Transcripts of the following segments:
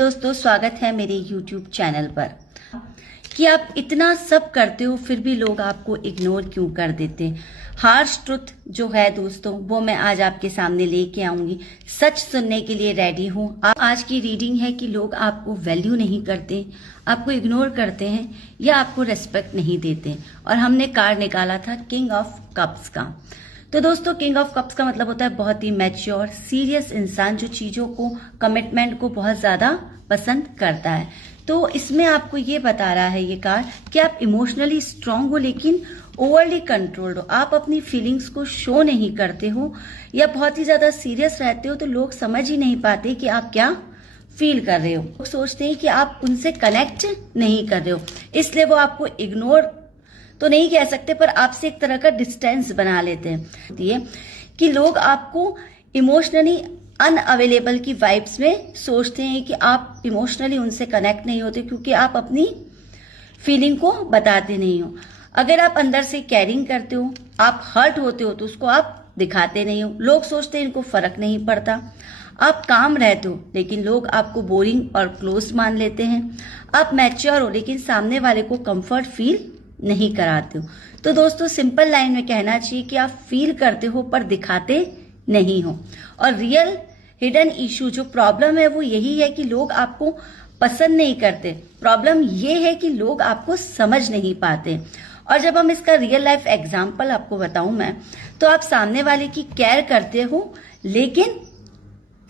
दोस्तों, स्वागत है मेरे YouTube चैनल पर। कि आप इतना सब करते हो फिर भी लोग आपको इग्नोर क्यों कर देते हैं। हार्श ट्रुथ जो है दोस्तों, वो मैं आज आपके सामने लेके आऊंगी। सच सुनने के लिए रेडी हूँ। आज की रीडिंग है कि लोग आपको वैल्यू नहीं करते, आपको इग्नोर करते हैं या आपको रेस्पेक्ट नहीं देते। और हमने कार्ड निकाला था किंग ऑफ कप्स का। तो दोस्तों, किंग ऑफ कप्स का मतलब होता है बहुत ही मैच्योर, सीरियस इंसान जो चीजों को, कमिटमेंट को बहुत ज्यादा पसंद करता है। तो इसमें आपको ये बता रहा है ये कार्ड कि आप इमोशनली स्ट्रांग हो लेकिन ओवरली कंट्रोल्ड हो। आप अपनी फीलिंग्स को शो नहीं करते हो या बहुत ही ज्यादा सीरियस रहते हो, तो लोग समझ ही नहीं पाते कि आप क्या फील कर रहे हो। लोग सोचते हैं कि आप उनसे कनेक्ट नहीं कर रहे हो, इसलिए वो आपको इग्नोर तो नहीं कह सकते पर आपसे एक तरह का डिस्टेंस बना लेते हैं। ये कि लोग आपको इमोशनली अनअवेलेबल की वाइब्स में सोचते हैं कि आप इमोशनली उनसे कनेक्ट नहीं होते क्योंकि आप अपनी फीलिंग को बताते नहीं हो। अगर आप अंदर से केयरिंग करते हो, आप हर्ट होते हो, तो उसको आप दिखाते नहीं हो। लोग सोचते हैं इनको फर्क नहीं पड़ता। आप काम रहते हो लेकिन लोग आपको बोरिंग और क्लोज मान लेते हैं। आप मैच्योर हो लेकिन सामने वाले को कंफर्ट फील नहीं कराते हो। तो दोस्तों, सिंपल लाइन में कहना चाहिए कि आप फील करते हो पर दिखाते नहीं हो। और रियल हिडन इशू जो प्रॉब्लम है वो यही है कि लोग आपको पसंद नहीं करते। प्रॉब्लम ये है कि लोग आपको समझ नहीं पाते। और जब हम इसका रियल लाइफ एग्जांपल आपको बताऊं मैं, तो आप सामने वाले की केयर करते हो लेकिन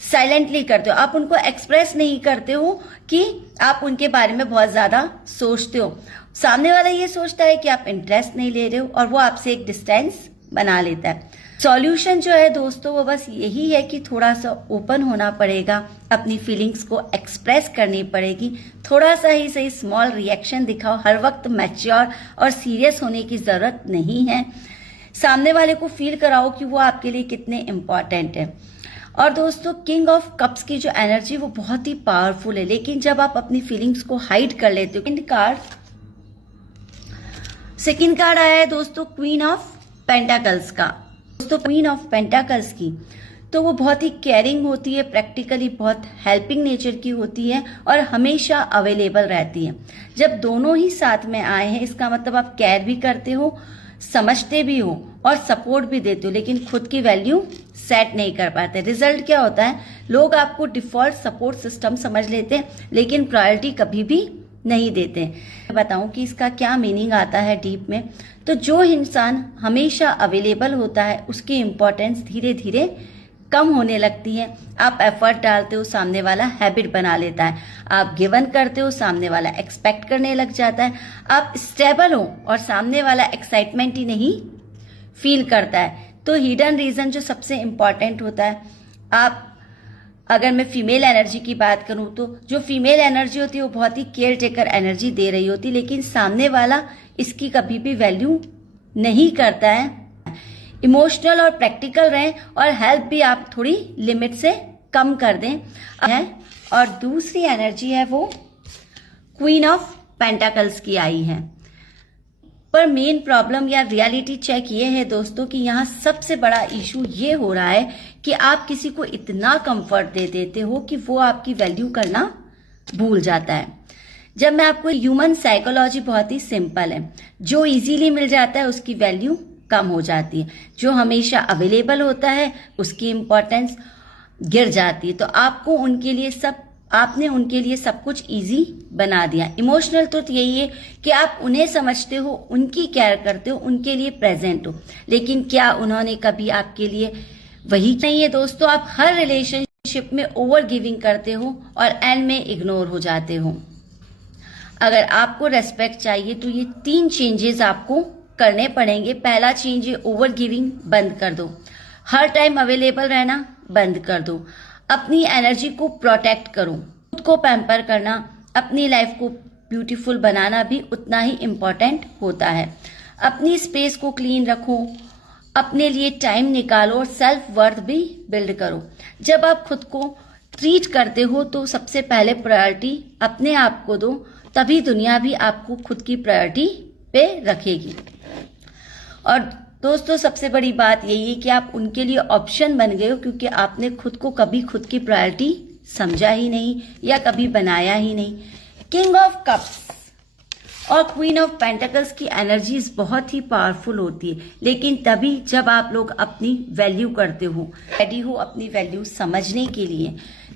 साइलेंटली करते हो। आप उनको एक्सप्रेस नहीं करते हो कि आप उनके बारे में बहुत ज्यादा सोचते हो। सामने वाला ये सोचता है कि आप इंटरेस्ट नहीं ले रहे हो और वो आपसे एक डिस्टेंस बना लेता है। सॉल्यूशन जो है दोस्तों, वो बस यही है कि थोड़ा सा ओपन होना पड़ेगा, अपनी फीलिंग्स को एक्सप्रेस करनी पड़ेगी। थोड़ा सा ही सही स्मॉल रिएक्शन दिखाओ। हर वक्त मैच्योर और सीरियस होने की जरूरत नहीं है। सामने वाले को फील कराओ कि वो आपके लिए कितने इंपॉर्टेंट है। और दोस्तों, किंग ऑफ कप्स की जो एनर्जी वो बहुत ही पावरफुल है, लेकिन जब आप अपनी फीलिंग्स को हाइड कर लेते हो। सेकंड कार्ड आया है दोस्तों क्वीन ऑफ पेंटाकल्स का। दोस्तों, क्वीन ऑफ पेंटाकल्स की तो वो बहुत ही केयरिंग होती है, प्रैक्टिकली बहुत हेल्पिंग नेचर की होती है और हमेशा अवेलेबल रहती है। जब दोनों ही साथ में आए हैं, इसका मतलब आप केयर भी करते हो, समझते भी हो और सपोर्ट भी देते हो, लेकिन खुद की वैल्यू सेट नहीं कर पाते। रिजल्ट क्या होता है? लोग आपको डिफॉल्ट सपोर्ट सिस्टम समझ लेते हैं लेकिन प्रायोरिटी कभी भी नहीं देते। मैं बताऊं कि इसका क्या मीनिंग आता है डीप में। तो जो इंसान हमेशा अवेलेबल होता है उसकी इम्पोर्टेंस धीरे धीरे कम होने लगती है। आप एफर्ट डालते हो, सामने वाला हैबिट बना लेता है। आप गिवन करते हो, सामने वाला एक्सपेक्ट करने लग जाता है। आप स्टेबल हो और सामने वाला एक्साइटमेंट ही नहीं फील करता है। तो हिडन रीजन जो सबसे इम्पॉर्टेंट होता है, आप अगर मैं फीमेल एनर्जी की बात करूं तो जो फीमेल एनर्जी होती है वो बहुत ही केयर टेकर एनर्जी दे रही होती है, लेकिन सामने वाला इसकी कभी भी वैल्यू नहीं करता है। इमोशनल और प्रैक्टिकल रहें और हेल्प भी आप थोड़ी लिमिट से कम कर दें। और दूसरी एनर्जी है वो क्वीन ऑफ पेंटाकल्स की आई है। पर मेन प्रॉब्लम या रियलिटी चेक ये है दोस्तों कि यहाँ सबसे बड़ा इशू ये हो रहा है कि आप किसी को इतना कंफर्ट दे देते हो कि वो आपकी वैल्यू करना भूल जाता है। जब मैं आपको, ह्यूमन साइकोलॉजी बहुत ही सिंपल है। जो इजीली मिल जाता है उसकी वैल्यू कम हो जाती है, जो हमेशा अवेलेबल होता है उसकी इंपॉर्टेंस गिर जाती है। तो आपने उनके लिए सब कुछ इजी बना दिया। इमोशनल ट्रुथ यही है कि आप उन्हें समझते हो, उनकी केयर करते हो, उनके लिए प्रेजेंट हो, लेकिन क्या उन्होंने कभी आपके लिए वही नहीं है। दोस्तों, आप हर रिलेशनशिप में ओवर गिविंग करते हो और एंड में इग्नोर हो जाते हो। अगर आपको रेस्पेक्ट चाहिए तो ये 3 चेंजेस आपको करने पड़ेंगे। पहला चेंज है ओवर गिविंग बंद कर दो। हर टाइम अवेलेबल रहना बंद कर दो। अपनी एनर्जी को प्रोटेक्ट करो। खुद को पैम्पर करना, अपनी लाइफ को ब्यूटीफुल बनाना भी उतना ही इम्पोर्टेंट होता है। अपनी स्पेस को क्लीन रखो, अपने लिए टाइम निकालो और सेल्फ वर्थ भी बिल्ड करो। जब आप खुद को ट्रीट करते हो तो सबसे पहले प्रायोरिटी अपने आप को दो, तभी दुनिया भी आपको खुद की प्रायोरिटी पे रखेगी। और दोस्तों, सबसे बड़ी बात यही है कि आप उनके लिए ऑप्शन बन गए हो क्योंकि आपने खुद को कभी खुद की प्रायोरिटी समझा ही नहीं या कभी बनाया ही नहीं। किंग ऑफ कप्स और क्वीन ऑफ पेंटिकल्स की एनर्जीज बहुत ही पावरफुल होती है, लेकिन तभी जब आप लोग अपनी वैल्यू करते हो, रेडी हो अपनी वैल्यू समझने के लिए।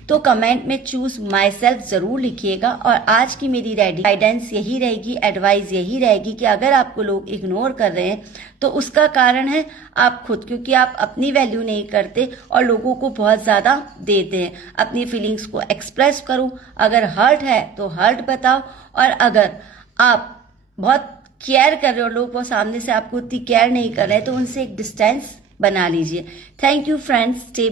तो कमेंट में चूज माई सेल्फ जरूर लिखिएगा। और आज की मेरी गाइडेंस यही रहेगी, एडवाइस यही रहेगी कि अगर आपको लोग इग्नोर कर रहे हैं तो उसका कारण है आप खुद, क्योंकि आप अपनी वैल्यू नहीं करते और लोगों को बहुत ज्यादा देते हैं। अपनी फीलिंग्स को एक्सप्रेस करो, अगर हर्ट है तो हर्ट बताओ, और अगर आप बहुत केयर कर रहे हो, लोग वो सामने से आपको उतनी केयर नहीं कर रहे तो उनसे एक डिस्टेंस बना लीजिए। Thank you friends. स्टे